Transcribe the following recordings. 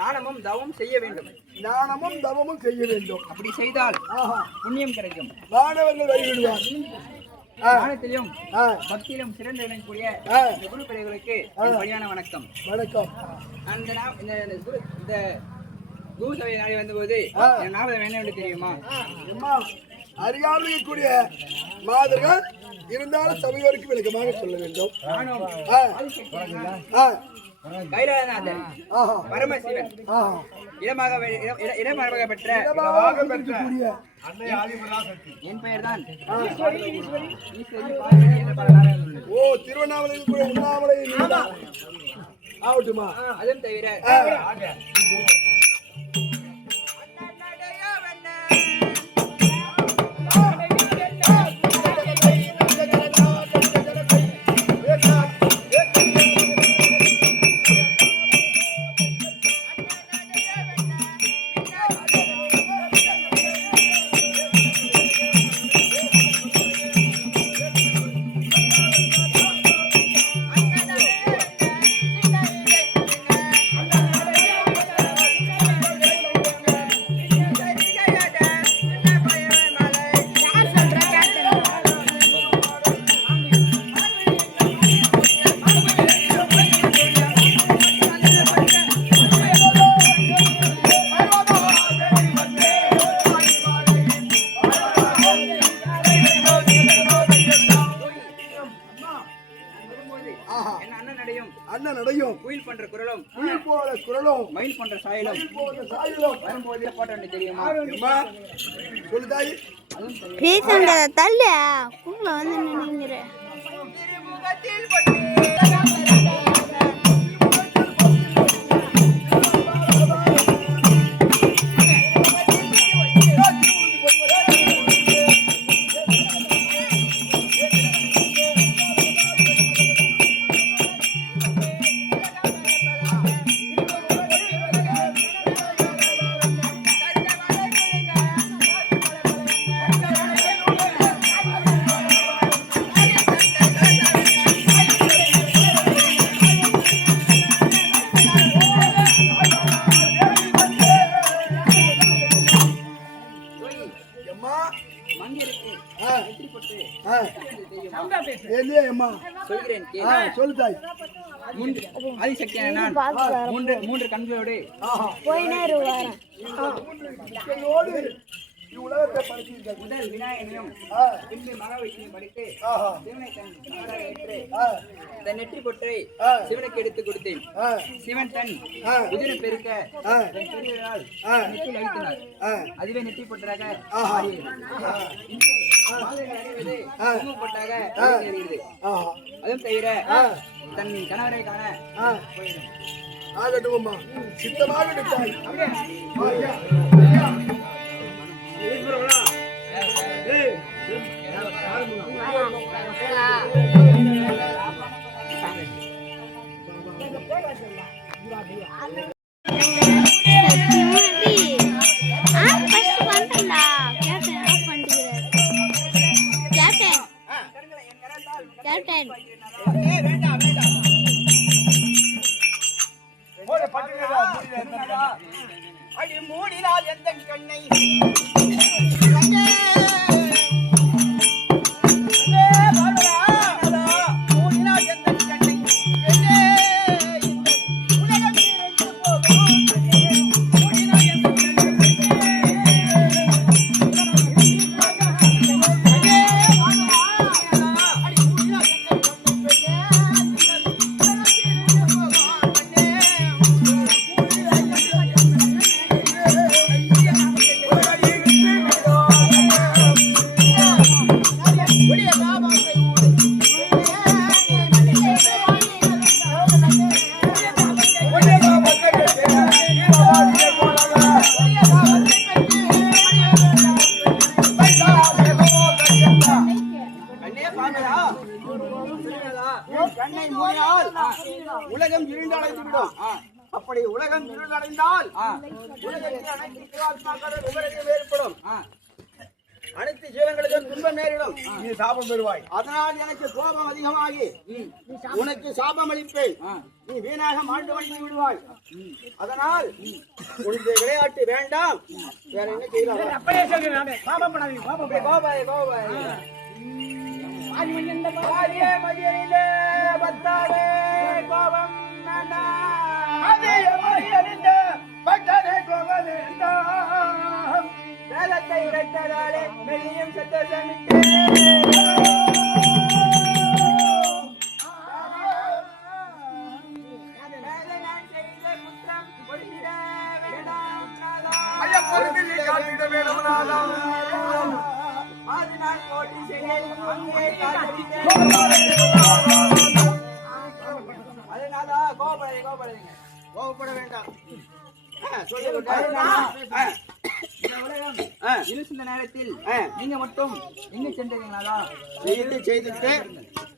நாணமும் தவமும் செய்ய வேண்டும். ஞானமும் தவமும் செய்ய வேண்டும். அப்படி செய்தால் புண்ணியம் கிடைக்கும். மாணவர்கள் வழிவிடுவார். ஞானத்திலும் பக்தியிலும் சிறந்து விளங்கக்கூடிய குரு பிள்ளைகளுக்கு பணியான வணக்கம். வணக்கம். இந்த குரு சபை நாடி வந்தபோது என் நாவல் என்ன என்று தெரியுமா? அறியாமல் கூடிய மாதர்கள் இருந்தாலும் சபை வரைக்கும் விளக்கமாக சொல்ல வேண்டும். கைலாசநாதர் பரமசிவன் இடமாக பெற்ற என் பெயர் தான். ஓ, திருவண்ணாமலையில் கூட உண்ணாமலை ஆகட்டுமா? அதுவும் தவிர அண்ணனடையும் குயில் பண்ற குரலும் குயில் போல குரலும் மயில் பண்ற சாயலும் வரும்போது போட்டோ தெரியுமா? சொல்லுதாய் தள்ள குள்ள வந்து நினைங்கிற மூன்று கண்களோடு முதல் விநாயகனையும் பின்பு மகாவிஷ்ணுவையும் படித்து தன் நெற்றி பொற்றை சிவனுக்கு எடுத்து கொடுத்தேன். சிவன் தன் உதிர பெருக்க நெற்றில் அழித்தினார். அதுவே நெற்றி பொற்றாக அதுவும் தவிர தன் கணவரை காண ஆகட்டும் சித்தமாக மாட்டேன். வேண்டாம் வேண்டாம். அடி மூடினால் எந்த கண்ணை கண்ணே, மூடினால் எந்த கண்ணை கண்ணே, இந்த உலகம் இருந்து போகும் மூடினால் எந்த கண்ணை மூடினால் உலகம் இருண்டடைந்து விடும். அப்படி உலகம் இருண்டடைந்தால் உலகத்தில் அனைத்து ஆத்மாக்களும் விபரீதம் ஏற்படும். அனைத்து ஜீவங்களுக்கும் துன்பம் நேரிடும். நீ சாபம் பெறுவாய். அதனால் எனக்கு கோபம் அதிகமாகி உனக்கு சாபம் அளிப்பேன். நீ வீணாக மாண்டு வண்டி விடுவாய். அதனால் உனது விளையாட்டு வேண்டாம். வேற என்ன செய்யலாம்? மதியனிலே பத்தாதே கோபம் வேலத்தை உரைத்ததாலே மெல்லியும் சத்தமிட்டு கோபப்பட வேண்டாம். இருந்த நேரத்தில் நீங்க மட்டும் எங்க சென்றீங்களா? செய்துட்டு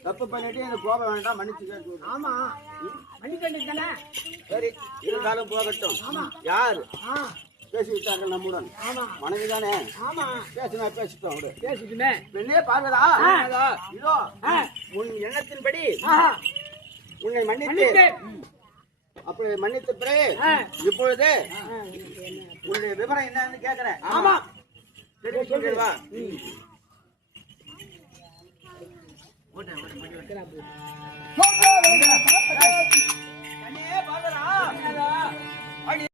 தப்பு பண்ணிட்டு எனக்கு கோபம் வேண்டாம், மன்னிச்சு. ஆமா மன்னிச்சு. சரி, இருந்தாலும் போகட்டும். யார் பேசிவிட்டார்கள் நம்முடன்? மனைவிதானே? பேசினா பேசிட்டோம். பேசிட்டுமே பெண்ணே பார்வதா, இதோ உன் எண்ணத்தின்படி உன்னை மன்னித்து அப்படி மன்னித்த பிறகு இப்பொழுது உன்னுடைய விவரம் என்னன்னு கேட்கிறேன். ஆமா சரி சொல்லிடுவா.